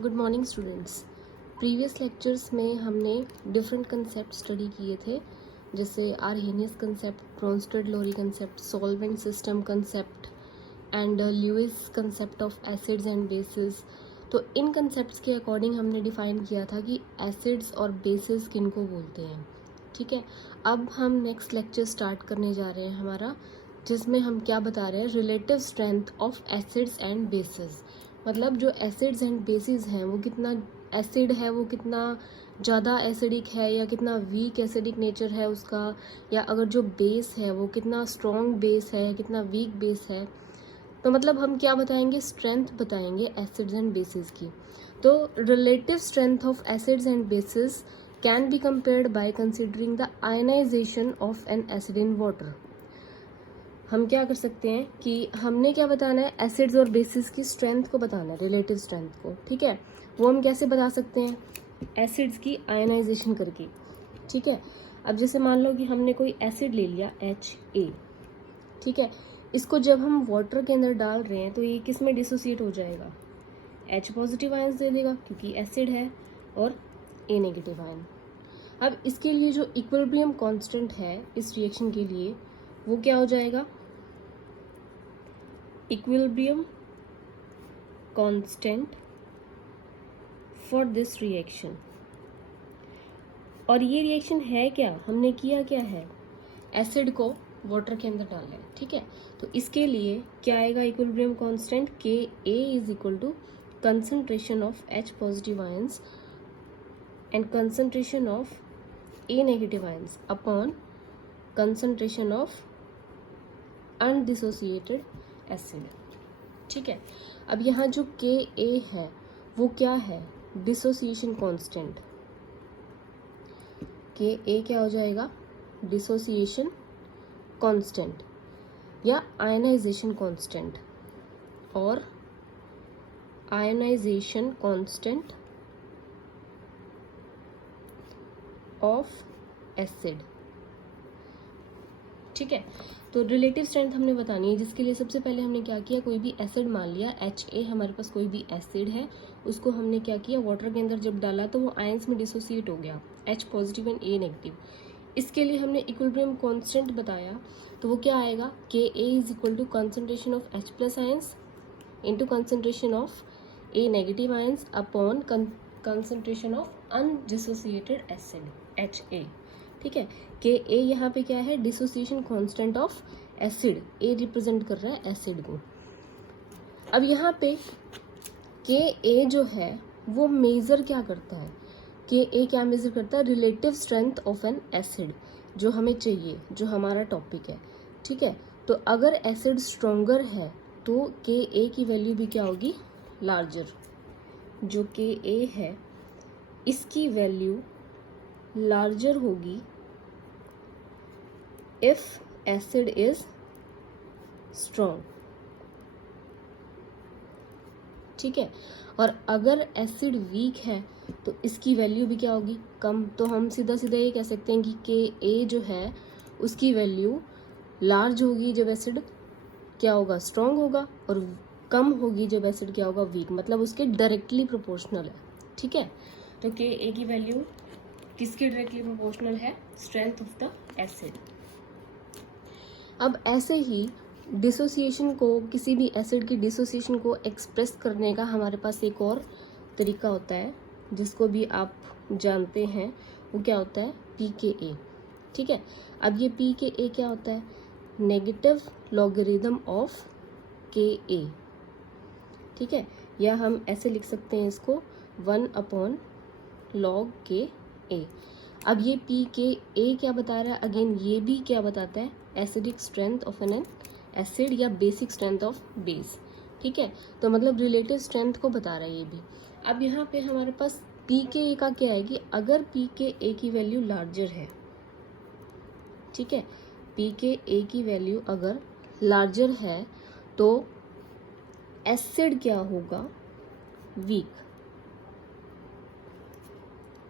Good morning students. Previous lectures में हमने different concept study किए थे, जैसे Arrhenius concept, Bronsted Lowry concept, solvent system concept and Lewis concept of acids and bases. तो इन concepts के अकॉर्डिंग हमने डिफाइन किया था कि एसिड्स और बेसिस किनको बोलते हैं। ठीक है, अब हम नेक्स्ट लेक्चर स्टार्ट करने जा रहे हैं हमारा, जिसमें हम क्या बता रहे हैं, relative strength of acids and basis. मतलब जो एसिड्स एंड बेसिस हैं वो कितना एसिड है, वो कितना ज़्यादा एसिडिक है या कितना वीक एसिडिक नेचर है उसका, या अगर जो बेस है वो कितना स्ट्रॉन्ग बेस है या कितना वीक बेस है। तो मतलब हम क्या बताएंगे, स्ट्रेंथ बताएंगे एसिड्स एंड बेसिस की। तो relative strength of acids and bases can be compared by considering the ionisation of an acid in water. हम क्या कर सकते हैं कि हमने क्या बताना है, एसिड्स और बेसिस की स्ट्रेंथ को बताना है, रिलेटिव स्ट्रेंथ को। ठीक है, वो हम कैसे बता सकते हैं, एसिड्स की आयनाइजेशन करके। ठीक है, अब जैसे मान लो कि हमने कोई एसिड ले लिया HA। ठीक है, इसको जब हम वाटर के अंदर डाल रहे हैं तो ये किस में डिसोसिएट हो जाएगा, H पॉजिटिव आयंस दे देगा क्योंकि एसिड है, और A नेगेटिव आयन। अब इसके लिए जो इक्विलिब्रियम कांस्टेंट है इस रिएक्शन के लिए, वो क्या हो जाएगा, equilibrium constant for this reaction. और ये रिएक्शन है क्या, हमने किया क्या है, एसिड को वाटर के अंदर डाला है। ठीक है, तो इसके लिए क्या आएगा, equilibrium constant Ka is equal to concentration of H positive ions and concentration of A negative ions upon concentration of undissociated acid. ठीक है, अब यहाँ जो Ka है वो क्या है, डिसोसिएशन कांस्टेंट। Ka क्या हो जाएगा, डिसोसिएशन कांस्टेंट या आयनाइजेशन कांस्टेंट, और आयनाइजेशन कांस्टेंट ऑफ एसिड। ठीक है, तो रिलेटिव स्ट्रेंथ हमने बतानी है, जिसके लिए सबसे पहले हमने क्या किया, कोई भी एसिड मान लिया HA, हमारे पास कोई भी एसिड है, उसको हमने क्या किया, वाटर के अंदर जब डाला तो वो आयंस में डिसोसिएट हो गया, H positive and A negative. इसके लिए हमने इक्विलिब्रियम कांस्टेंट बताया, तो वो क्या आएगा, Ka is equal to concentration of H plus ions into concentration of A negative ions upon concentration of undissociated acid HA। ठीक है, Ka यहाँ पे क्या है, dissociation constant of acid, A represent कर रहा है एसिड को। अब यहाँ पे Ka जो है वो मेजर क्या करता है, Ka क्या मेजर करता है, relative strength of an acid, जो हमें चाहिए, जो हमारा टॉपिक है। ठीक है, तो अगर एसिड स्ट्रोंगर है तो Ka की वैल्यू भी क्या होगी, लार्जर। जो Ka है इसकी वैल्यू लार्जर होगी इफ एसिड इज स्ट्रॉन्ग। ठीक है, और अगर एसिड वीक है तो इसकी वैल्यू भी क्या होगी, कम। तो हम सीधा सीधा ये कह सकते हैं कि Ka जो है उसकी वैल्यू लार्ज होगी जब एसिड क्या होगा, स्ट्रॉन्ग होगा, और कम होगी जब एसिड क्या होगा, वीक। मतलब उसके डायरेक्टली प्रोपोर्शनल है। ठीक है, तो Ka की वैल्यू किसके डायरेक्टली प्रोपोर्शनल है, स्ट्रेंथ ऑफ द एसिड। अब ऐसे ही डिसोसिएशन को, किसी भी एसिड की डिसोसिएशन को एक्सप्रेस करने का हमारे पास एक और तरीका होता है, जिसको भी आप जानते हैं, वो क्या होता है, pKa। ठीक है, अब ये pKa क्या होता है, नेगेटिव लॉगरिदम ऑफ Ka। ठीक है, या हम ऐसे लिख सकते हैं इसको 1/log Ka। अब ये pKa क्या बता रहा है, अगेन ये भी क्या बताता है, acidic strength of an acid या बेसिक स्ट्रेंथ ऑफ बेस। ठीक है, तो मतलब रिलेटिव स्ट्रेंथ को बता रहा है ये भी। अब यहाँ पे हमारे पास pKa का क्या है कि अगर pKa की वैल्यू लार्जर है, ठीक है, pKa की वैल्यू अगर लार्जर है तो एसिड क्या होगा, वीक।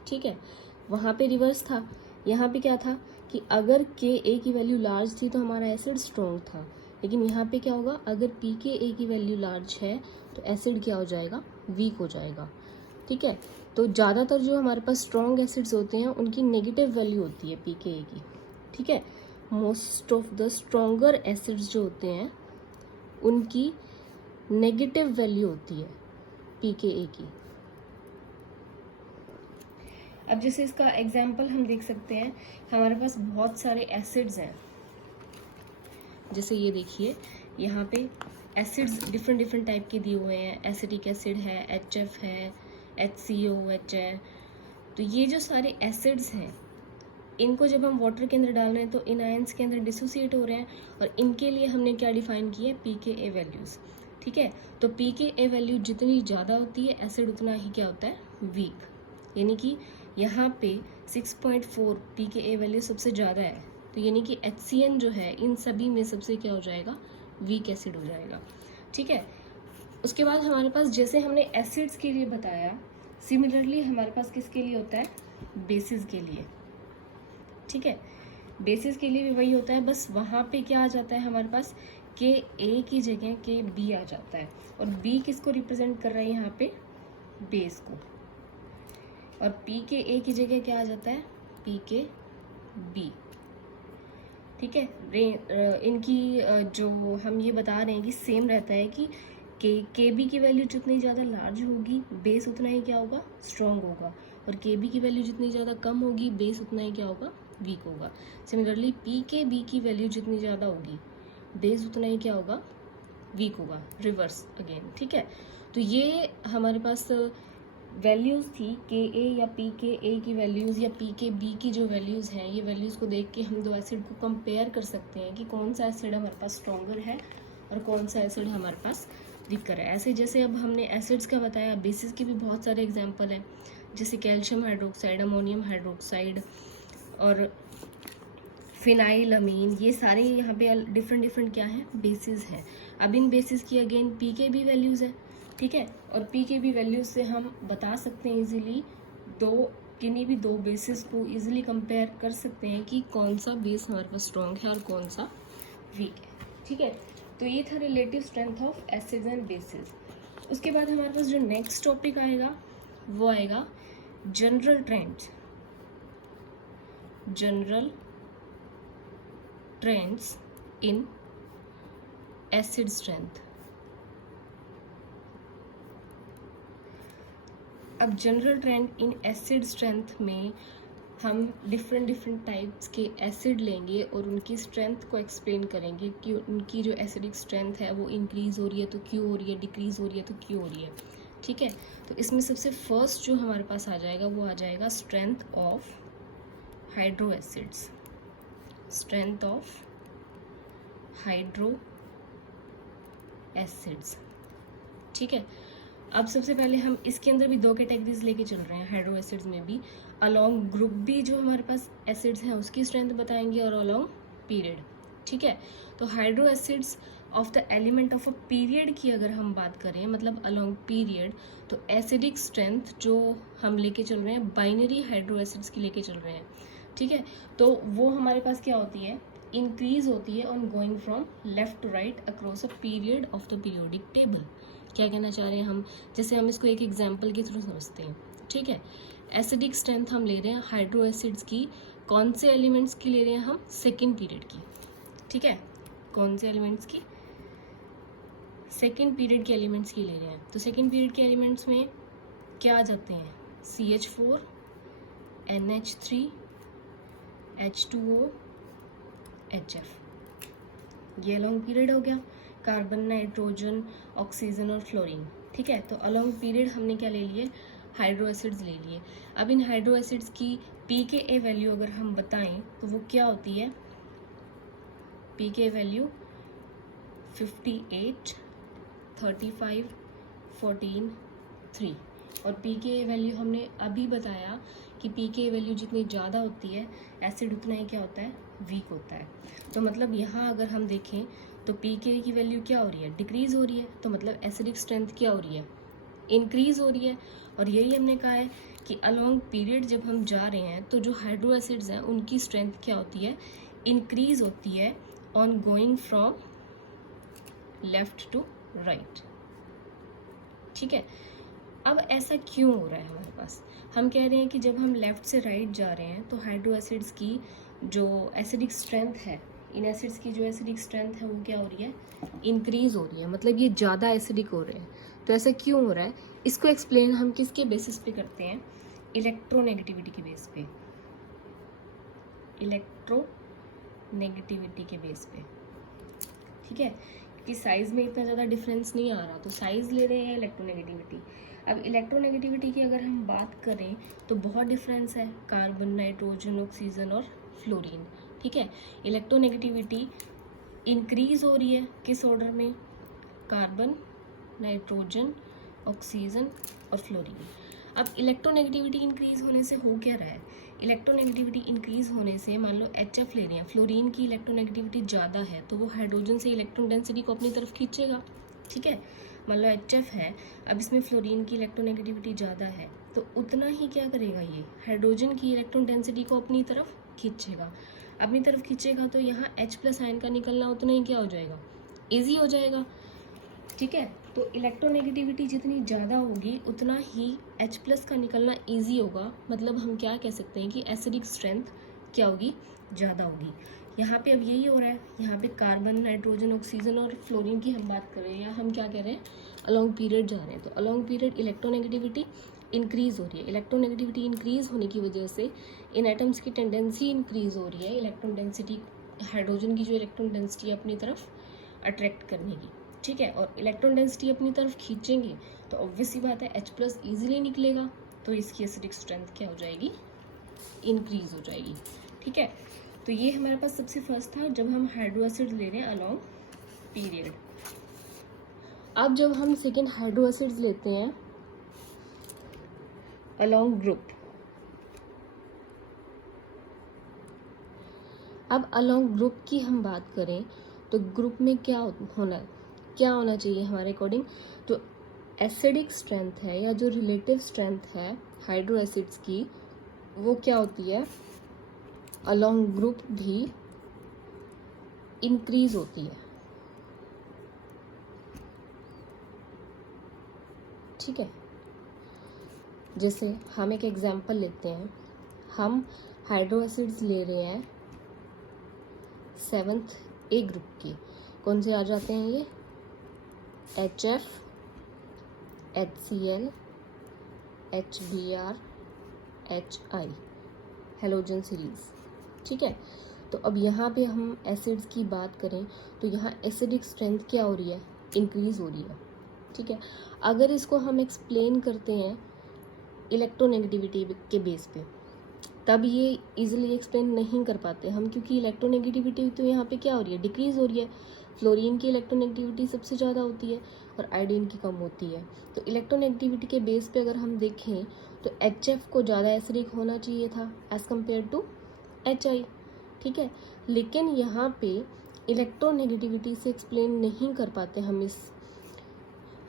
ठीक है, वहाँ पे रिवर्स था, यहाँ पे क्या था कि अगर Ka की वैल्यू लार्ज थी तो हमारा एसिड स्ट्रॉन्ग था, लेकिन यहाँ पे क्या होगा, अगर pKa की वैल्यू लार्ज है तो एसिड क्या हो जाएगा, वीक हो जाएगा। ठीक है। तो ज़्यादातर जो हमारे पास स्ट्रॉन्ग एसिड्स होते हैं उनकी नेगेटिव वैल्यू होती है pKa की, ठीक है। Most of the stronger acids जो होते हैं उनकी नेगेटिव वैल्यू होती है pKa की। अब जैसे इसका एग्जाम्पल हम देख सकते हैं, हमारे पास बहुत सारे एसिड्स हैं। जैसे ये देखिए, यहाँ पे एसिड्स डिफरेंट डिफरेंट टाइप के दिए हुए हैं। एसिटिक एसिड है, HF है, HCOH है। तो ये जो सारे एसिड्स हैं, इनको जब हम वाटर के अंदर डाल रहे हैं तो इन आयंस के अंदर डिसोसिएट हो रहे हैं, और इनके लिए हमने क्या डिफाइन किया है, pKa वैल्यूज़, ठीक है। तो pKa वैल्यू जितनी ज़्यादा होती है एसिड उतना ही क्या होता है, वीक। यानी कि यहाँ पे 6.4 pKa वैल्यू सबसे ज़्यादा है, तो यानी कि HCN जो है इन सभी में सबसे क्या हो जाएगा, वीक एसिड हो जाएगा, ठीक है। उसके बाद हमारे पास जैसे हमने एसिड्स के लिए बताया, सिमिलरली हमारे पास किसके लिए होता है, बेसिस के लिए, ठीक है। बेसिस के लिए भी वही होता है, बस वहाँ पे क्या आ जाता है हमारे पास, Ka की जगह Kb आ जाता है, और B किसको रिप्रेजेंट कर रहा है यहाँ पे, बेस को, और pKa की जगह क्या आ जाता है, pKb, ठीक है। इनकी जो हम ये बता रहे हैं कि सेम रहता है कि Kb की वैल्यू जितनी ज़्यादा लार्ज होगी बेस उतना ही क्या होगा, स्ट्रॉन्ग होगा, और Kb की वैल्यू जितनी ज़्यादा कम होगी बेस उतना ही क्या होगा, वीक होगा। सिमिलरली pKb की वैल्यू जितनी ज़्यादा होगी बेस उतना ही क्या होगा, वीक होगा, रिवर्स अगेन, ठीक है। तो ये हमारे पास वैल्यूज़ थी Ka या pKa की वैल्यूज़ या pKb की जो वैल्यूज़ हैं, ये वैल्यूज़ को देख के हम दो एसिड को कंपेयर कर सकते हैं कि कौन सा एसिड हमारे पास स्ट्रॉन्गर है और कौन सा एसिड हमारे पास वीकर है। ऐसे जैसे अब हमने एसिड्स का बताया, बेसिस के भी बहुत सारे एग्जांपल हैं, जैसे कैल्शियम हाइड्रोक्साइड, अमोनियम हाइड्रोक्साइड और फिनाइल अमीन, ये सारे यहाँ पे डिफरेंट डिफरेंट क्या है, बेसिस हैं। अब इन बेसिस की अगेन pKb वैल्यूज़ है, ठीक है, और pKb वैल्यूज से हम बता सकते हैं इजीली, किन्हीं भी दो बेसिस को इजीली कंपेयर कर सकते हैं कि कौन सा बेस हमारे पास स्ट्रॉन्ग है और कौन सा वीक है, ठीक है। तो ये था relative strength of acids and basis. उसके बाद हमारे पास जो नेक्स्ट टॉपिक आएगा वो आएगा general trends, general trends in acid strength. अब general trend in acid strength में हम डिफरेंट डिफरेंट टाइप्स के एसिड लेंगे और उनकी स्ट्रेंथ को एक्सप्लेन करेंगे कि उनकी जो एसिडिक स्ट्रेंथ है वो इंक्रीज़ हो रही है तो क्यों हो रही है, डिक्रीज़ हो रही है तो क्यों हो रही है, ठीक है। तो इसमें सबसे फर्स्ट जो हमारे पास आ जाएगा वो आ जाएगा strength of hydro acids, strength of hydro acids, ठीक है। अब सबसे पहले हम इसके अंदर भी दो कैटेगरीज लेके चल रहे हैं, हाइड्रो एसिड्स में भी अलोंग ग्रुप भी जो हमारे पास एसिड्स हैं उसकी स्ट्रेंथ बताएंगे और अलोंग पीरियड, ठीक है। तो hydro acids of the element of a period की अगर हम बात करें, मतलब अलोंग पीरियड, तो एसिडिक स्ट्रेंथ जो हम लेके चल रहे हैं बाइनरी हाइड्रो एसिड्स की लेके चल रहे हैं, ठीक है। तो वो हमारे पास क्या होती है, इंक्रीज होती है on going from left to right across a period of the periodic table. क्या कहना चाह रहे हैं हम, जैसे हम इसको एक एग्जाम्पल के थ्रू समझते हैं, ठीक है। एसिडिक स्ट्रेंथ हम ले रहे हैं हाइड्रो एसिड्स की, कौन से एलिमेंट्स की ले रहे हैं हम, सेकेंड पीरियड की, ठीक है। कौन से एलिमेंट्स की, सेकेंड पीरियड के एलिमेंट्स की ले रहे हैं। तो सेकेंड पीरियड के एलिमेंट्स में क्या आ जाते हैं, CH4, NH3, H2O, HF, ये लॉन्ग पीरियड हो गया, कार्बन, नाइट्रोजन, ऑक्सीजन और फ्लोरीन, ठीक है। तो अलोंग पीरियड हमने क्या ले लिए, हाइड्रो एसिड्स ले लिए। अब इन हाइड्रो एसिड्स की pKa वैल्यू अगर हम बताएं तो वो क्या होती है, pKa वैल्यू 58, 35, 14, 3, और pKa वैल्यू हमने अभी बताया कि pKa वैल्यू जितनी ज़्यादा होती है एसिड उतना ही क्या होता है, वीक होता है। तो मतलब यहाँ अगर हम देखें तो pKa की वैल्यू क्या हो रही है, डिक्रीज़ हो रही है, तो मतलब एसिडिक स्ट्रेंथ क्या हो रही है, इंक्रीज़ हो रही है। और यही हमने कहा है कि अलोंग पीरियड जब हम जा रहे हैं तो जो हाइड्रो एसिड्स हैं उनकी स्ट्रेंथ क्या होती है, इंक्रीज़ होती है on going from left to right, ठीक है। अब ऐसा क्यों हो रहा है हमारे पास? हम कह रहे हैं कि जब हम लेफ़्ट से राइट जा रहे हैं तो हाइड्रो एसिड्स की जो एसिडिक स्ट्रेंथ है, इन एसिड्स की जो एसिडिक स्ट्रेंथ है वो क्या हो रही है? इंक्रीज़ हो रही है, मतलब ये ज़्यादा एसिडिक हो रहे हैं। तो ऐसा क्यों हो रहा है? इसको एक्सप्लेन हम किसके बेसिस पे करते हैं? इलेक्ट्रोनेगेटिविटी के बेस पे, इलेक्ट्रोनेगेटिविटी के बेस पे, ठीक है? क्योंकि साइज़ में इतना ज़्यादा डिफरेंस नहीं आ रहा, तो साइज़ ले रहे हैं इलेक्ट्रोनेगेटिविटी। अब इलेक्ट्रोनेगेटिविटी की अगर हम बात करें तो बहुत डिफरेंस है, कार्बन, नाइट्रोजन, ऑक्सीजन और फ्लोरीन, ठीक है? इलेक्ट्रोनेगेटिविटी इंक्रीज़ हो रही है किस ऑर्डर में? कार्बन, नाइट्रोजन, ऑक्सीजन और फ्लोरीन। अब इलेक्ट्रोनेगेटिविटी इंक्रीज़ होने से हो क्या रहा है? इलेक्ट्रोनेगेटिविटी इंक्रीज़ होने से मान लो HF ले रहे हैं, फ्लोरीन की इलेक्ट्रोनेगेटिविटी ज़्यादा है तो वो हाइड्रोजन से इलेक्ट्रॉन डेंसिटी को अपनी तरफ खींचेगा, ठीक है? मान लो HF है, अब इसमें फ्लोरीन की इलेक्ट्रोनेगेटिविटी ज़्यादा है तो उतना ही क्या करेगा, ये हाइड्रोजन की इलेक्ट्रॉन डेंसिटी को अपनी तरफ खींचेगा। अपनी तरफ खींचेगा तो यहाँ H+ आयन का निकलना उतना ही क्या हो जाएगा? ईजी हो जाएगा, ठीक है? तो इलेक्ट्रोनेगेटिविटी जितनी ज़्यादा होगी उतना ही H+ का निकलना इजी होगा, मतलब हम क्या कह सकते हैं कि एसिडिक स्ट्रेंथ क्या होगी? ज़्यादा होगी। यहाँ पे अब यही हो रहा है, यहाँ पे कार्बन, नाइट्रोजन, ऑक्सीजन और फ्लोरीन की हम बात कर रहे हैं, या हम क्या कह रहे हैं? अलॉन्ग पीरियड जा रहे हैं, तो अलॉन्ग पीरियड इलेक्ट्रोनेगेटिविटी इंक्रीज़ हो रही है। इलेक्ट्रोनेगेटिविटी इंक्रीज़ होने की वजह से इन एटम्स की टेंडेंसी इंक्रीज़ हो रही है, इलेक्ट्रॉन डेंसिटी, हाइड्रोजन की जो इलेक्ट्रॉन डेंसिटी अपनी तरफ अट्रैक्ट करने की, ठीक है? और इलेक्ट्रॉन डेंसिटी अपनी तरफ खींचेंगे तो ऑब्वियस सी बात है H+ ईजिली निकलेगा, तो इसकी एसिडिक स्ट्रेंथ क्या हो जाएगी? इंक्रीज हो जाएगी, ठीक है? तो ये हमारे पास सबसे फर्स्ट था जब हम हाइड्रो एसिड ले रहे हैं अलॉन्ग पीरियड। अब जब हम सेकेंड हाइड्रो एसिड्स लेते हैं अलॉन्ग ग्रुप, अब अलॉन्ग ग्रुप की हम बात करें तो ग्रुप में क्या होना चाहिए हमारे अकॉर्डिंग? तो एसिडिक स्ट्रेंथ है या जो रिलेटिव स्ट्रेंथ है हाइड्रो एसिड्स की वो क्या होती है? अलॉन्ग ग्रुप भी इंक्रीज होती है, ठीक है? जैसे हम एक एग्जांपल लेते हैं, हम हाइड्रो एसिड्स ले रहे हैं 7th A ग्रुप की। कौन से आ जाते हैं ये? HF, HCl, HBr, HI, halogen series, ठीक है? तो अब यहाँ पे हम एसिड्स की बात करें तो यहाँ एसिडिक स्ट्रेंथ क्या हो रही है? इंक्रीज हो रही है, ठीक है? अगर इसको हम एक्सप्लेन करते हैं इलेक्ट्रोनेगेटिविटी के बेस पे तब ये इजीली एक्सप्लेन नहीं कर पाते हम, क्योंकि इलेक्ट्रोनेगेटिविटी तो यहाँ पे क्या हो रही है? डिक्रीज हो रही है। फ्लोरीन की इलेक्ट्रोनेगेटिविटी सबसे ज़्यादा होती है और आयोडीन की कम होती है। तो इलेक्ट्रोनेगेटिविटी के बेस पे अगर हम देखें तो HF को ज़्यादा एसिडिक होना चाहिए था एज़ कम्पेयर टू HI, ठीक है? लेकिन यहाँ पे इलेक्ट्रोनेगेटिविटी से एक्सप्लेन नहीं कर पाते हम इस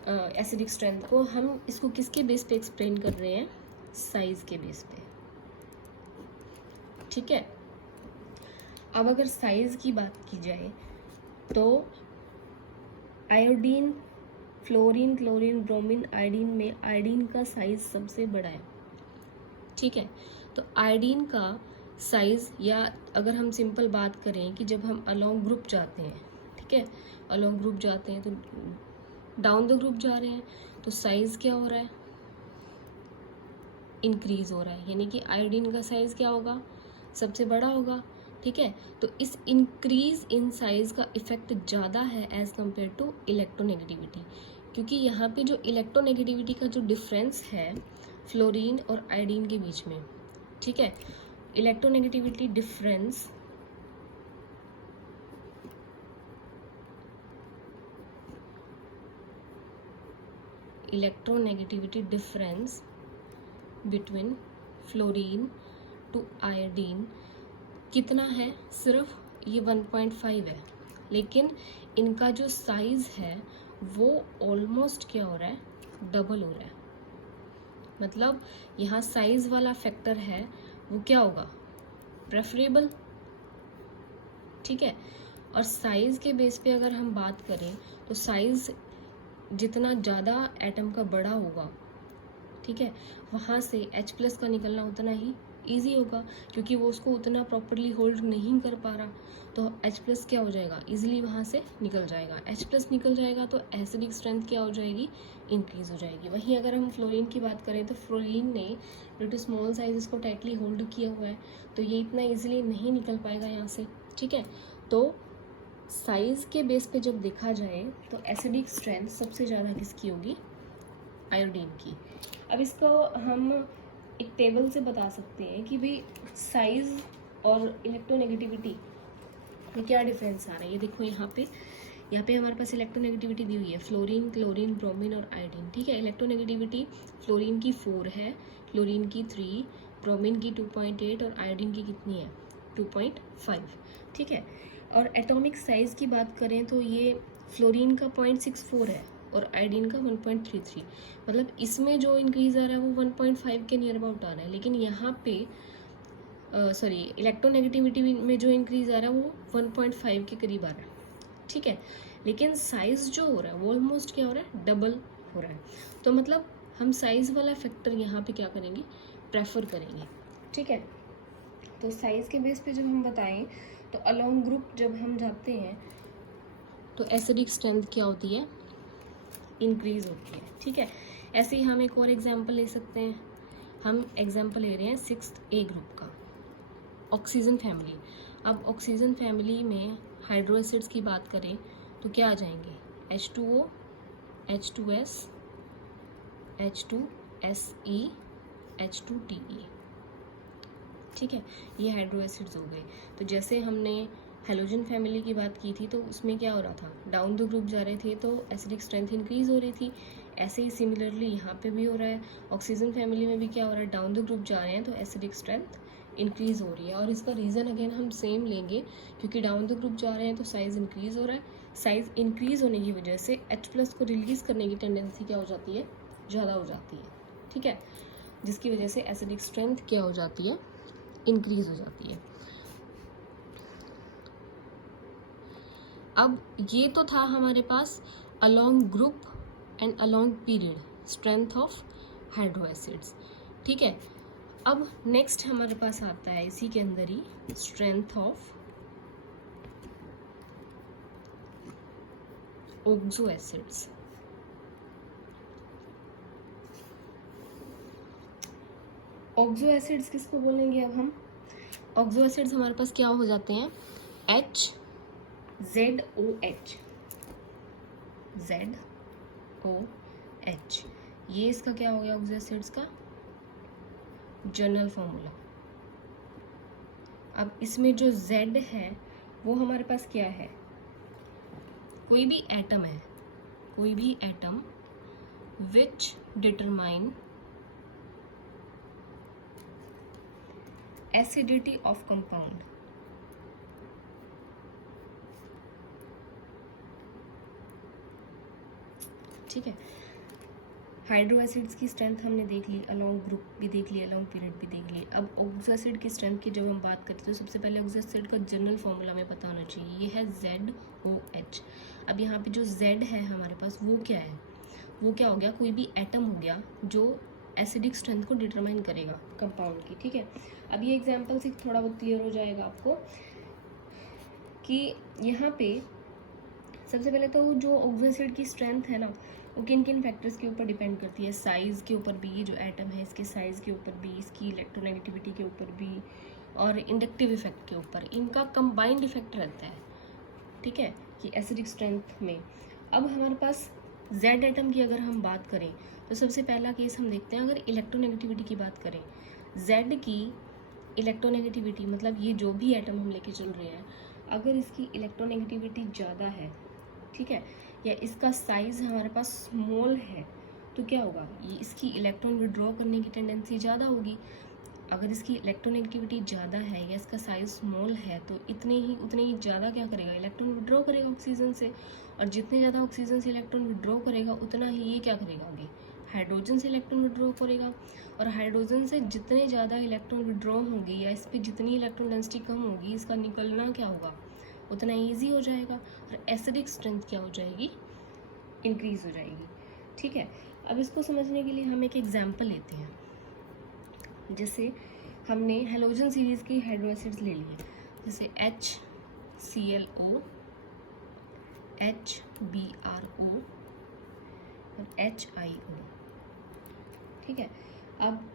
एसिडिक स्ट्रेंथ को। हम इसको किसके बेस पे एक्सप्लेन कर रहे हैं? साइज के बेस पे, ठीक है? अब अगर साइज की बात की जाए तो iodine, fluorine, chlorine, bromine, iodine में आयोडीन का साइज सबसे बड़ा है, ठीक है? तो आयोडीन का साइज, या अगर हम सिंपल बात करें कि जब हम अलॉन्ग ग्रुप जाते हैं, ठीक है, अलॉन्ग ग्रुप जाते हैं तो डाउन द ग्रुप जा रहे हैं तो साइज क्या हो रहा है? इंक्रीज हो रहा है, यानी कि आयोडीन का साइज क्या होगा? सबसे बड़ा होगा, ठीक है? तो इस इंक्रीज इन साइज का इफेक्ट ज़्यादा है एज कम्पेयर टू इलेक्ट्रोनेगेटिविटी, क्योंकि यहाँ पे जो इलेक्ट्रोनेगेटिविटी का जो डिफरेंस है फ्लोरीन और आयोडीन के बीच में, ठीक है, electronegativity difference between fluorine to iodine कितना है? सिर्फ ये 1.5 है, लेकिन इनका जो साइज है वो ऑलमोस्ट क्या हो रहा है? डबल हो रहा है। मतलब यहाँ साइज वाला फैक्टर है वो क्या होगा? प्रेफरेबल, ठीक है? और साइज के बेस पे अगर हम बात करें तो साइज जितना ज़्यादा एटम का बड़ा होगा ठीक है, वहाँ से H+ का निकलना उतना ही ईजी होगा, क्योंकि वो उसको उतना प्रॉपरली होल्ड नहीं कर पा रहा, तो H+ क्या हो जाएगा, ईजिली वहाँ से निकल जाएगा। H+ निकल जाएगा तो एसिडिक स्ट्रेंथ क्या हो जाएगी, इंक्रीज हो जाएगी। वहीं अगर हम फ्लोरीन की बात करें तो फ्लोरीन ने ड्यू टू स्मॉल साइज इसको टाइटली होल्ड किया हुआ है, तो ये इतना ईजिली नहीं निकल पाएगा यहाँ से, ठीक है। तो साइज के बेस पे जब देखा जाए तो एसिडिक स्ट्रेंथ सबसे ज़्यादा किसकी होगी, आयोडीन की। अब इसको हम एक टेबल से बता सकते हैं कि भाई साइज और इलेक्ट्रोनेगेटिविटी में क्या डिफरेंस आ रहा है। ये देखो यहाँ पे हमारे पास इलेक्ट्रोनेगेटिविटी दी हुई है, फ्लोरीन, क्लोरीन, ब्रोमीन और आयोडीन, ठीक है। इलेक्ट्रोनेगेटिविटी फ्लोरीन की 4 है, क्लोरीन की 3, ब्रोमीन की 2.8 और आयोडीन की कितनी है, 2.5, ठीक है। और एटॉमिक साइज की बात करें तो ये फ्लोरीन का 0.64 है और आयोडीन का 1.33, मतलब इसमें जो इंक्रीज आ रहा है वो 1.5 के नियर अबाउट आ रहा है, लेकिन यहाँ पे इलेक्ट्रोनेगेटिविटी में जो इंक्रीज आ रहा है वो 1.5 के करीब आ रहा है, ठीक है। लेकिन साइज जो हो रहा है वो ऑलमोस्ट क्या हो रहा है, डबल हो रहा है। तो मतलब हम साइज वाला फैक्टर यहाँ पे क्या करेंगे, प्रेफर करेंगे, ठीक है। तो साइज के बेस पे जब हम बताएं तो अलोंग ग्रुप जब हम जाते हैं तो एसिडिक स्ट्रेंथ क्या होती है, इंक्रीज होती है, ठीक है। ऐसे ही हम एक और एग्जांपल ले सकते हैं। हम एग्जांपल ले रहे हैं 6th A ग्रुप का, ऑक्सीजन फैमिली। अब ऑक्सीजन फैमिली में हाइड्रो एसिड्स की बात करें तो क्या आ जाएंगे, H2O, H2S, H2SE, H2TE, ठीक है। ये हाइड्रो एसिड्स हो गए। तो जैसे हमने हेलोजन फैमिली की बात की थी तो उसमें क्या हो रहा था, डाउन द ग्रुप जा रहे थे तो एसिडिक स्ट्रेंथ इंक्रीज हो रही थी। ऐसे ही सिमिलरली यहाँ पे भी हो रहा है, ऑक्सीजन फैमिली में भी क्या हो रहा है, डाउन द ग्रुप जा रहे हैं तो एसिडिक स्ट्रेंथ इंक्रीज हो रही है। और इसका रीज़न अगेन हम सेम लेंगे, क्योंकि डाउन द ग्रुप जा रहे हैं तो साइज इंक्रीज हो रहा है, साइज इंक्रीज होने की वजह से H+ को रिलीज करने की टेंडेंसी क्या हो जाती है, ज़्यादा हो जाती है, ठीक है, जिसकी वजह से एसिडिक स्ट्रेंथ क्या हो जाती है, इंक्रीज हो जाती है। अब ये तो था हमारे पास along group and along period strength of hydro acids, ठीक है। अब नेक्स्ट हमारे पास आता है इसी के अंदर ही strength of oxo acids. Oxo acids किसको बोलेंगे, अब हम ऑक्सो एसिड्स हमारे पास क्या हो जाते हैं, HZOH, ZOH, ये इसका क्या हो गया, ऑक्सो एसिड्स का जनरल फॉर्मूला। अब इसमें जो Z है वो हमारे पास क्या है, कोई भी एटम है, कोई भी atom which determine acidity of compound, ठीक है। हाइड्रो एसिड्स की स्ट्रेंथ हमने देख ली, अलोंग ग्रुप भी देख ली, अलोंग पीरियड भी देख ली। अब ऑक्सो एसिड की स्ट्रेंथ की जब हम बात करते हैं तो सबसे पहले ऑक्सो एसिड का जनरल फॉर्मूला हमें पता होना चाहिए, ये है ZOH। अब यहाँ पे जो Z है हमारे पास वो क्या है, वो क्या हो गया, कोई भी एटम हो गया जो एसिडिक स्ट्रेंथ को डिटरमाइन करेगा कंपाउंड की, ठीक है। अब ये एग्जाम्पल से थोड़ा बहुत क्लियर हो जाएगा आपको कि यहाँ पे सबसे पहले तो जो ऑक्सो एसिड की स्ट्रेंथ है ना वो किन किन फैक्टर्स के ऊपर डिपेंड करती है, साइज़ के ऊपर भी, ये जो एटम है इसके साइज़ के ऊपर भी, इसकी इलेक्ट्रोनेगेटिविटी के ऊपर भी और इंडक्टिव इफेक्ट के ऊपर, इनका कंबाइंड इफेक्ट रहता है, ठीक है, कि एसिडिक स्ट्रेंथ में। अब हमारे पास Z एटम की अगर हम बात करें तो सबसे पहला केस हम देखते हैं, अगर इलेक्ट्रोनेगेटिविटी की बात करें, Z की इलेक्ट्रोनेगेटिविटी मतलब ये जो भी एटम हम लेके चल रहे हैं, अगर इसकी इलेक्ट्रोनेगेटिविटी ज़्यादा है, ठीक है, या इसका साइज़ हमारे पास स्मॉल है, तो क्या होगा, ये इसकी इलेक्ट्रॉन विड्रॉ करने की टेंडेंसी ज़्यादा होगी। अगर इसकी इलेक्ट्रोनेगेटिविटी ज़्यादा है या इसका साइज़ स्मॉल है तो उतने ही ज़्यादा क्या करेगा, इलेक्ट्रॉन विड्रॉ करेगा ऑक्सीजन से, और जितने ज़्यादा ऑक्सीजन से इलेक्ट्रॉन विड्रॉ करेगा उतना ही ये क्या करेगा, आगे हाइड्रोजन से इलेक्ट्रॉन विड्रॉ करेगा, और हाइड्रोजन से जितने ज़्यादा इलेक्ट्रॉन विड्रॉ होंगे या इस पर जितनी इलेक्ट्रॉन डेंसिटी कम होगी, इसका निकलना क्या होगा, उतना ईजी हो जाएगा, और एसिडिक स्ट्रेंथ क्या हो जाएगी, इंक्रीज हो जाएगी, ठीक है। अब इसको समझने के लिए हम एक एग्जाम्पल लेते हैं। जैसे हमने हेलोजन सीरीज की हाइड्रो एसिड्स ले लिए, जैसे HClO, HBrO और HIO। ठीक है, अब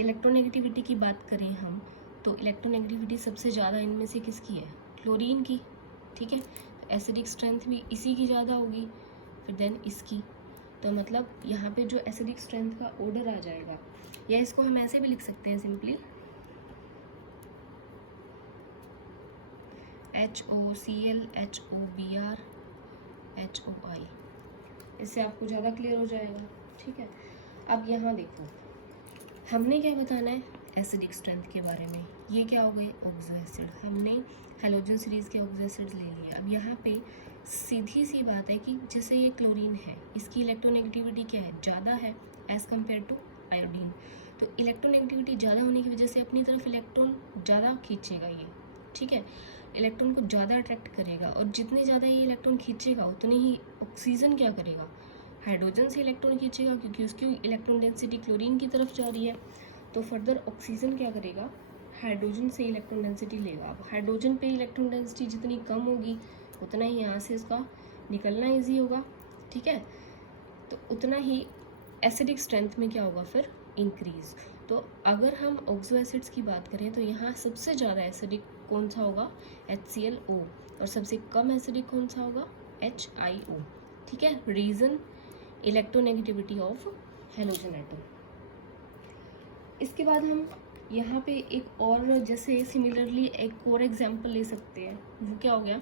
इलेक्ट्रोनेगेटिविटी की बात करें हम, तो इलेक्ट्रोनेगेटिविटी सबसे ज़्यादा इनमें से किसकी है? क्लोरीन की। ठीक है, एसिडिक स्ट्रेंथ भी इसी की ज़्यादा होगी, फिर देन इसकी। तो मतलब यहाँ पे जो एसिडिक स्ट्रेंथ का ऑर्डर आ जाएगा, या इसको हम ऐसे भी लिख सकते हैं सिंपली HOCl, HOBr, HOI। इससे आपको ज़्यादा क्लियर हो जाएगा। ठीक है, अब यहाँ देखो, हमने क्या बताना है? एसिडिक स्ट्रेंथ के बारे में। ये क्या हो गए? Oxo acid. हमने हेलोजन सीरीज के ऑक्सो एसिड्स ले लिए। अब यहाँ पे सीधी सी बात है कि जैसे ये क्लोरीन है, इसकी इलेक्ट्रोनेगेटिविटी क्या है? ज़्यादा है एज़ कम्पेयर टू आयोडीन। तो इलेक्ट्रोनेगेटिविटी ज़्यादा होने की वजह से अपनी तरफ इलेक्ट्रॉन ज़्यादा खींचेगा ये। ठीक है, इलेक्ट्रॉन को ज़्यादा अट्रैक्ट करेगा, और जितने ज़्यादा ये इलेक्ट्रॉन खींचेगा उतने ही ऑक्सीजन क्या करेगा? हाइड्रोजन से इलेक्ट्रॉन खींचेगा, क्योंकि उसकी इलेक्ट्रॉन डेंसिटी क्लोरीन की तरफ जा रही है। तो फर्दर ऑक्सीजन क्या करेगा? हाइड्रोजन से इलेक्ट्रॉन डेंसिटी लेगा। अब हाइड्रोजन पे इलेक्ट्रॉन डेंसिटी जितनी कम होगी उतना ही यहाँ से इसका निकलना ईजी होगा। ठीक है, तो उतना ही एसिडिक स्ट्रेंथ में क्या होगा फिर? इंक्रीज। तो अगर हम ऑक्सो एसिड्स की बात करें तो यहाँ सबसे ज़्यादा एसिडिक कौन सा होगा? HClO। और सबसे कम एसिडिक कौन सा होगा? HIO। ठीक है, reason electronegativity of halogen atom. इसके बाद हम यहाँ पे एक और, जैसे सिमिलरली एक और एग्जांपल ले सकते हैं। वो क्या हो गया?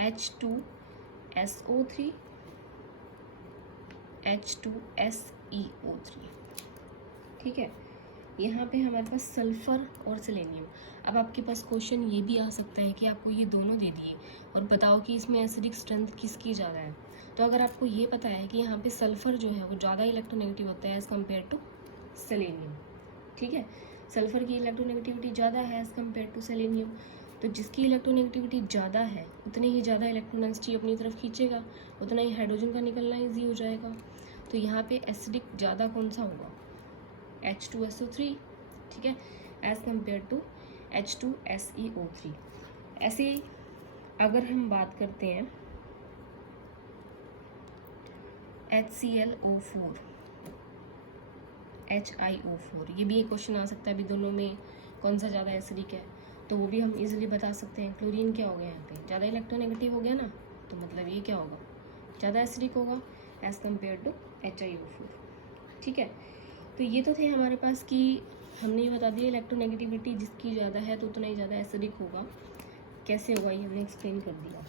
H2SO3, H2SeO3। ठीक है, यहाँ पे हमारे पास सल्फर और सेलेनियम। अब आपके पास क्वेश्चन ये भी आ सकता है कि आपको ये दोनों दे दिए और बताओ कि इसमें एसिडिक स्ट्रेंथ किसकी ज़्यादा है। तो अगर आपको ये पता है कि यहाँ पे सल्फर जो है वो ज़्यादा इलेक्ट्रोनेगेटिव होता है एज़ कम्पेयर टू सेलेनियम। ठीक है, सल्फर की इलेक्ट्रोनेगेटिविटी ज़्यादा है एज़ कम्पेयर टू सेलेनियम। तो जिसकी इलेक्ट्रोनेगेटिविटी ज़्यादा है उतने ही ज़्यादा इलेक्ट्रॉन डेंसिटी अपनी तरफ खींचेगा, उतना ही हाइड्रोजन का निकलना ईजी हो जाएगा। तो यहाँ पे एसिडिक ज़्यादा कौन सा होगा? H2SO3। ठीक है, एज़ कम्पेयर टू H2SeO3। ऐसे ही अगर हम बात करते हैं HClO4, HiO4, ये भी एक क्वेश्चन आ सकता है अभी दोनों में कौन सा ज़्यादा एसिडिक है, तो वो भी हम इजीली बता सकते हैं। क्लोरीन क्या हो गया यहाँ पे? ज़्यादा इलेक्ट्रोनेगेटिव हो गया ना, तो मतलब ये क्या होगा? ज़्यादा एसिडिक होगा एज़ कम्पेयर टू HiO4। ठीक है, तो ये तो थे हमारे पास कि हमने ये बता दिया इलेक्ट्रोनेगेटिविटी जिसकी ज़्यादा है तो उतना ही ज़्यादा एसिडिक होगा। कैसे होगा ये हमने एक्सप्लेन कर दिया।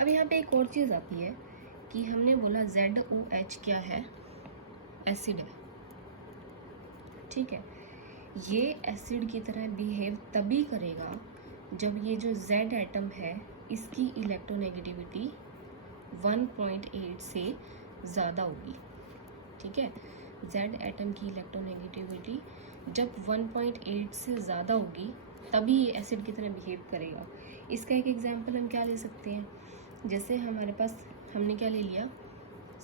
अब यहाँ पे एक और चीज़ आती है कि हमने बोला ZOH क्या है? एसिड है। ठीक है, ये एसिड की तरह बिहेव तभी करेगा जब ये जो Z एटम है इसकी इलेक्ट्रोनेगेटिविटी 1.8 से ज़्यादा होगी। ठीक है, Z एटम की इलेक्ट्रोनेगेटिविटी जब 1.8 से ज़्यादा होगी तभी ये एसिड की तरह बिहेव करेगा। इसका एक एग्जांपल हम क्या ले सकते हैं? जैसे हमारे पास हमने क्या ले लिया?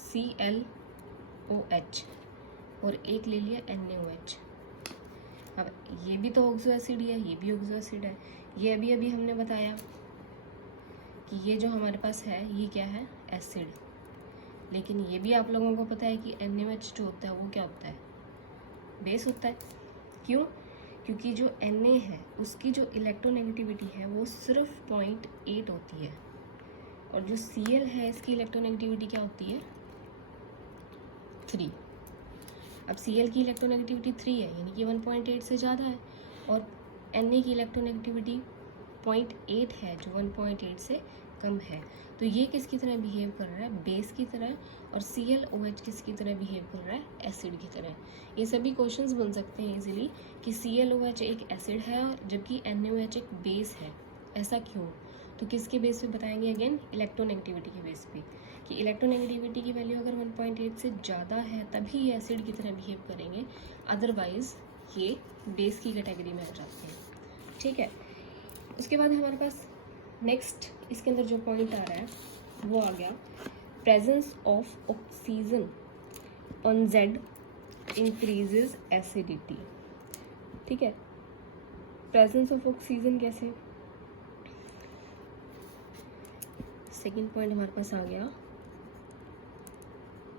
ClOH और एक ले लिया NaOH। अब ये भी तो ऑक्सो एसिड ही है, ये भी ऑक्सो एसिड है। ये अभी अभी हमने बताया कि ये जो हमारे पास है ये क्या है? एसिड। लेकिन ये भी आप लोगों को पता है कि NaOH जो होता है वो क्या होता है? बेस होता है। क्यों? क्योंकि जो Na है उसकी जो इलेक्ट्रोनेगेटिविटी है वो सिर्फ 0.8 होती है, और जो Cl है इसकी इलेक्ट्रोनेगेटिविटी क्या होती है? 3। अब Cl की इलेक्ट्रोनेगेटिविटी 3 है, यानी कि 1.8 से ज़्यादा है, और Na की इलेक्ट्रोनेगेटिविटी 0.8 है जो 1.8 से कम है। तो ये किसकी तरह बिहेव कर रहा है? बेस की तरह। और ClOH किसकी तरह बिहेव कर रहा है? एसिड की तरह। ये सभी क्वेश्चंस बन सकते हैं इजीली कि ClOH एक एसिड है जबकि NaOH एक बेस है। ऐसा क्यों? तो किसके बेस पे बताएंगे? अगेन इलेक्ट्रोनेगेटिविटी के बेस पे, कि इलेक्ट्रोनेगेटिविटी की वैल्यू अगर 1.8 से ज़्यादा है तभी ये एसिड की तरह बिहेव करेंगे, अदरवाइज ये बेस की कैटेगरी में आ जाते हैं। ठीक है, उसके बाद हमारे पास नेक्स्ट इसके अंदर जो पॉइंट आ रहा है वो आ गया presence of oxygen on Z increases acidity. ठीक है, प्रेजेंस ऑफ ऑक्सीजन कैसे, सेकेंड पॉइंट हमारे पास आ गया,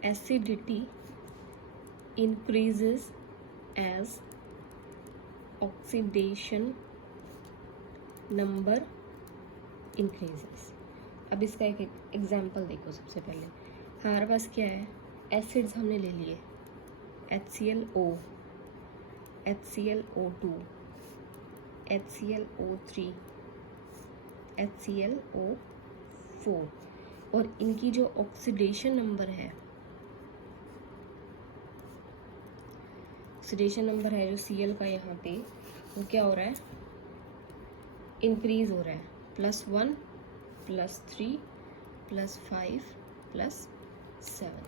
acidity increases as oxidation number increases। अब इसका एक एग्जांपल देखो। सबसे पहले हमारे पास क्या है, एसिड्स हमने ले लिए, HClO, HClO2, HClO3, HClO4, और इनकी जो ऑक्सीडेशन नंबर है, ऑक्सीडेशन नंबर है जो Cl का यहाँ पे, वो क्या हो रहा है, इंक्रीज हो रहा है, +1 +3 +5 +7।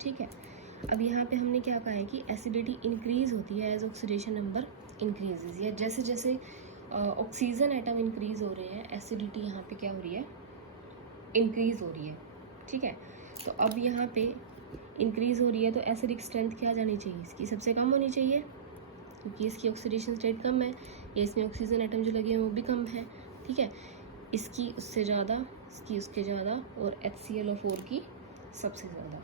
ठीक है, अब यहाँ पे हमने क्या कहा है कि एसिडिटी इंक्रीज होती है एज ऑक्सीडेशन नंबर इंक्रीजेज, या जैसे जैसे ऑक्सीजन एटम इंक्रीज हो रहे हैं, एसिडिटी यहाँ पे क्या हो रही है, इंक्रीज हो रही है। ठीक है, तो अब यहाँ पे इंक्रीज हो रही है तो एसिडिक स्ट्रेंथ क्या जानी चाहिए, इसकी सबसे कम होनी चाहिए, क्योंकि इसकी ऑक्सीडेशन स्टेट कम है, या इसमें ऑक्सीजन एटम जो लगे हैं वो भी कम है। ठीक है, इसकी उससे ज़्यादा, इसकी उसके ज़्यादा, और HClO4 की सबसे ज़्यादा।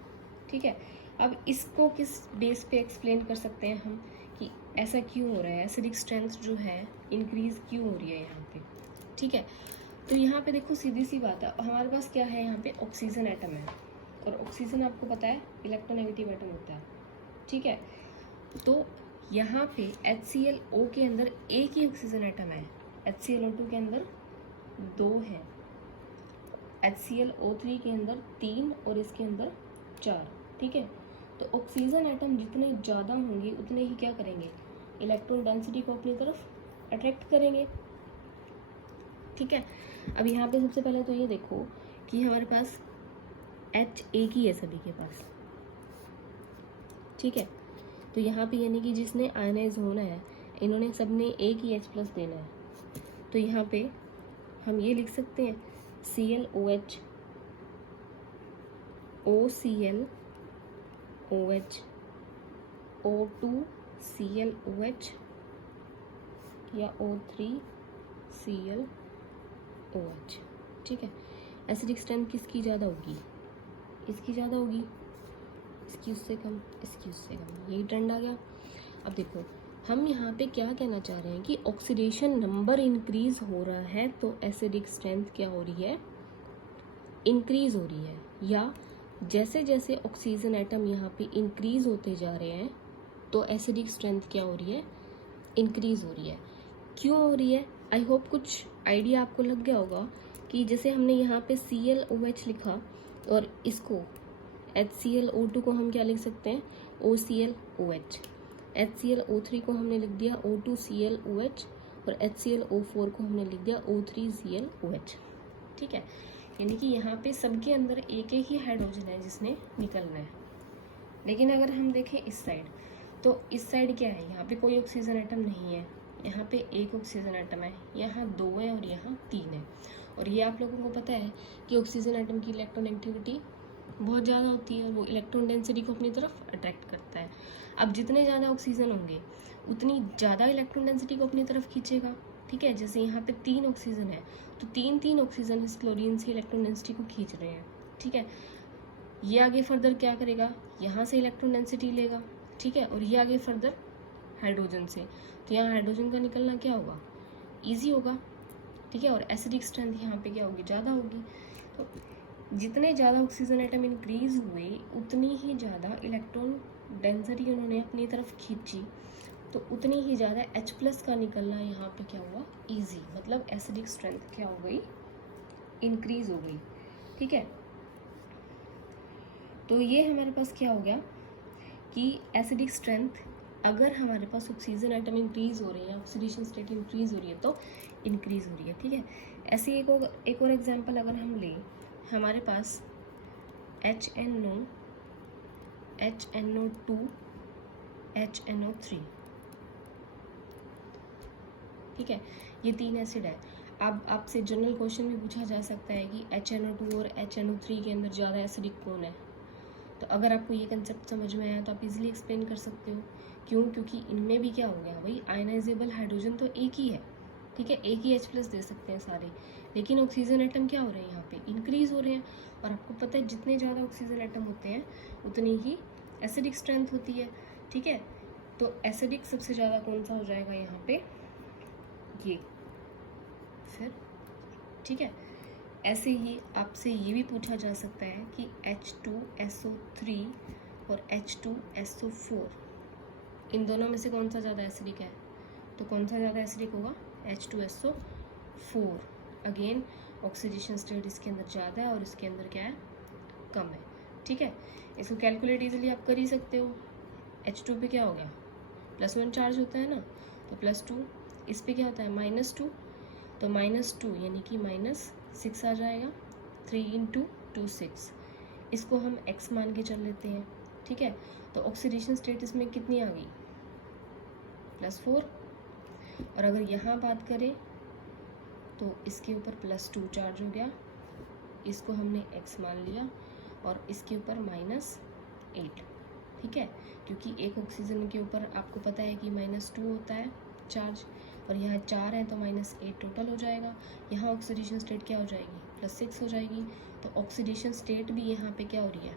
ठीक है, अब इसको किस बेस पे एक्सप्लेन कर सकते हैं हम कि ऐसा क्यों हो रहा है, एसिडिक स्ट्रेंथ जो है इंक्रीज क्यों हो रही है यहाँ पे। ठीक है, तो यहाँ पे देखो सीधी सी बात है, हमारे पास क्या है, यहाँ पे ऑक्सीजन एटम है, और ऑक्सीजन आपको पता है इलेक्ट्रोनेगेटिव एटम होता है। ठीक है, तो यहाँ पे HClO के अंदर एक ही ऑक्सीजन एटम है, HClO2 के अंदर 2 है, HClO3 के अंदर 3, और इसके अंदर 4। ठीक है, तो ऑक्सीजन एटम जितने ज़्यादा होंगे उतने ही क्या करेंगे, इलेक्ट्रॉन डेंसिटी को अपनी तरफ अट्रैक्ट करेंगे। ठीक है, अब यहाँ पे सबसे पहले तो ये देखो कि हमारे पास H एक ही है सभी के पास। ठीक है, तो यहाँ पे यानी कि जिसने आयनाइज होना है, इन्होंने सबने एक ही H+ देना है, तो यहाँ पे हम ये लिख सकते हैं ClOH, OCl OH, O2 ClOH, या O3 ClOH। ठीक है, एसिडिक स्ट्रेंथ किसकी ज़्यादा होगी, इसकी ज़्यादा होगी, इसकी उससे कम, इसकी उससे कम, यही ट्रेंड आ गया। अब देखो हम यहाँ पे क्या कहना चाह रहे हैं कि ऑक्सीडेशन नंबर इंक्रीज हो रहा है तो एसिडिक स्ट्रेंथ क्या हो रही है, इंक्रीज हो रही है, या जैसे जैसे ऑक्सीजन एटम यहाँ पे इंक्रीज होते जा रहे हैं तो एसिडिक स्ट्रेंथ क्या हो रही है, इंक्रीज हो रही है। क्यों हो रही है, आई होप कुछ आइडिया आपको लग गया होगा कि जैसे हमने यहाँ पे ClOH लिखा, और इसको HClO2 को हम क्या लिख सकते हैं, OClOH, HClO3 को हमने लिख दिया O2ClOH, और HClO4 को हमने लिख दिया O3ClOH। ठीक है, यानी कि यहाँ पे सबके अंदर एक एक ही हाइड्रोजन है जिसने निकलना है। लेकिन अगर हम देखें इस साइड, तो इस साइड क्या है, यहाँ पे कोई ऑक्सीजन एटम नहीं है, यहाँ पे एक ऑक्सीजन एटम है, यहाँ 2 है और यहाँ 3 है। और ये आप लोगों को पता है कि ऑक्सीजन एटम की इलेक्ट्रोनेगेटिविटी बहुत ज़्यादा होती है, और वो इलेक्ट्रॉन डेंसिटी को अपनी तरफ अट्रैक्ट करता है। अब जितने ज़्यादा ऑक्सीजन होंगे उतनी ज़्यादा इलेक्ट्रॉन डेंसिटी को अपनी तरफ खींचेगा। ठीक है, जैसे यहाँ पे 3 ऑक्सीजन है तो 3 ऑक्सीजन इस क्लोरीन से इलेक्ट्रॉन डेंसिटी को खींच रहे हैं। ठीक है, ये आगे फर्दर क्या करेगा, यहाँ से इलेक्ट्रॉन डेंसिटी लेगा। ठीक है, और ये आगे फर्दर हाइड्रोजन से, तो यहाँ हाइड्रोजन का निकलना क्या होगा, ईजी होगा। ठीक है, और एसिडिक स्ट्रेंथ यहाँ पे क्या होगी, ज़्यादा होगी। तो जितने ज़्यादा ऑक्सीजन एटम इंक्रीज हुए उतनी ही ज़्यादा इलेक्ट्रॉन डेंसिटी उन्होंने अपनी तरफ खींची, तो उतनी ही ज़्यादा H+ का निकलना यहाँ पे क्या हुआ, ईजी, मतलब एसिडिक स्ट्रेंथ क्या हो गई, इंक्रीज हो गई। ठीक है, तो ये हमारे पास क्या हो गया कि एसिडिक स्ट्रेंथ, अगर हमारे पास ऑक्सीजन एटम इंक्रीज हो रही है, ऑक्सीडेशन स्टेट इंक्रीज हो रही है तो इंक्रीज हो रही है। ठीक है, ऐसे एक और एग्जांपल अगर हम लें, हमारे पास HNO, HNO2, HNO3। ठीक है, ये 3 एसिड है। अब आपसे जनरल क्वेश्चन भी पूछा जा सकता है कि HNO2 और HNO3 के अंदर ज़्यादा एसिडिक कौन है। तो अगर आपको ये कंसेप्ट समझ में आया तो आप इजीली एक्सप्लेन कर सकते हो। क्यों? क्योंकि इनमें भी क्या हो गया भाई, आयनाइजेबल हाइड्रोजन तो एक ही है, ठीक है, एक ही H+ दे सकते हैं सारे, लेकिन ऑक्सीजन एटम क्या हो रहे हैं यहाँ पे, इंक्रीज हो रहे हैं। और आपको पता है जितने ज़्यादा ऑक्सीजन एटम होते हैं उतनी ही एसिडिक स्ट्रेंथ होती है, ठीक है। तो एसिडिक सबसे ज़्यादा कौन सा हो जाएगा यहाँ पे, ये फिर, ठीक है। ऐसे ही आपसे ये भी पूछा जा सकता है कि H2SO3 और H2SO4 इन दोनों में से कौन सा ज़्यादा एसिडिक है, तो कौन सा ज़्यादा एसिडिक होगा, H2SO4। अगेन ऑक्सीडेशन स्टेट इसके अंदर ज़्यादा है और इसके अंदर क्या है, कम है, ठीक है। इसको कैलकुलेट इजीली आप कर ही सकते हो। H2 पे क्या हो गया, +1 चार्ज होता है ना, तो +2, इस पे क्या होता है -2, तो -2 यानी कि -6 आ जाएगा, 3 × 2 6, इसको हम x मान के चल लेते हैं, ठीक है। तो ऑक्सीडेशन स्टेट इसमें कितनी आ गई, +4। और अगर यहाँ बात करें तो इसके ऊपर +2 चार्ज हो गया, इसको हमने x मान लिया, और इसके ऊपर -8, ठीक है, क्योंकि एक ऑक्सीजन के ऊपर आपको पता है कि -2 होता है चार्ज, और यहाँ 4 है तो -8 टोटल हो जाएगा। यहाँ ऑक्सीडेशन स्टेट क्या हो जाएगी, +6 हो जाएगी। तो ऑक्सीडेशन स्टेट भी यहाँ पे क्या हो रही है,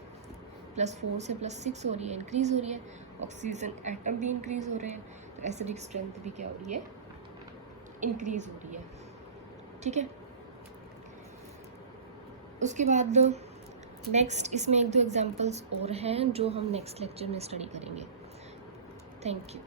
+4 से +6 हो रही है, इंक्रीज़ हो रही है, ऑक्सीजन एटम भी इंक्रीज़ हो रहे हैं, तो एसिडिक स्ट्रेंथ भी क्या हो रही है, इंक्रीज़ हो रही है, ठीक है। उसके बाद नेक्स्ट इसमें 1-2 एग्जांपल्स और हैं जो हम नेक्स्ट लेक्चर में स्टडी करेंगे। Thank you.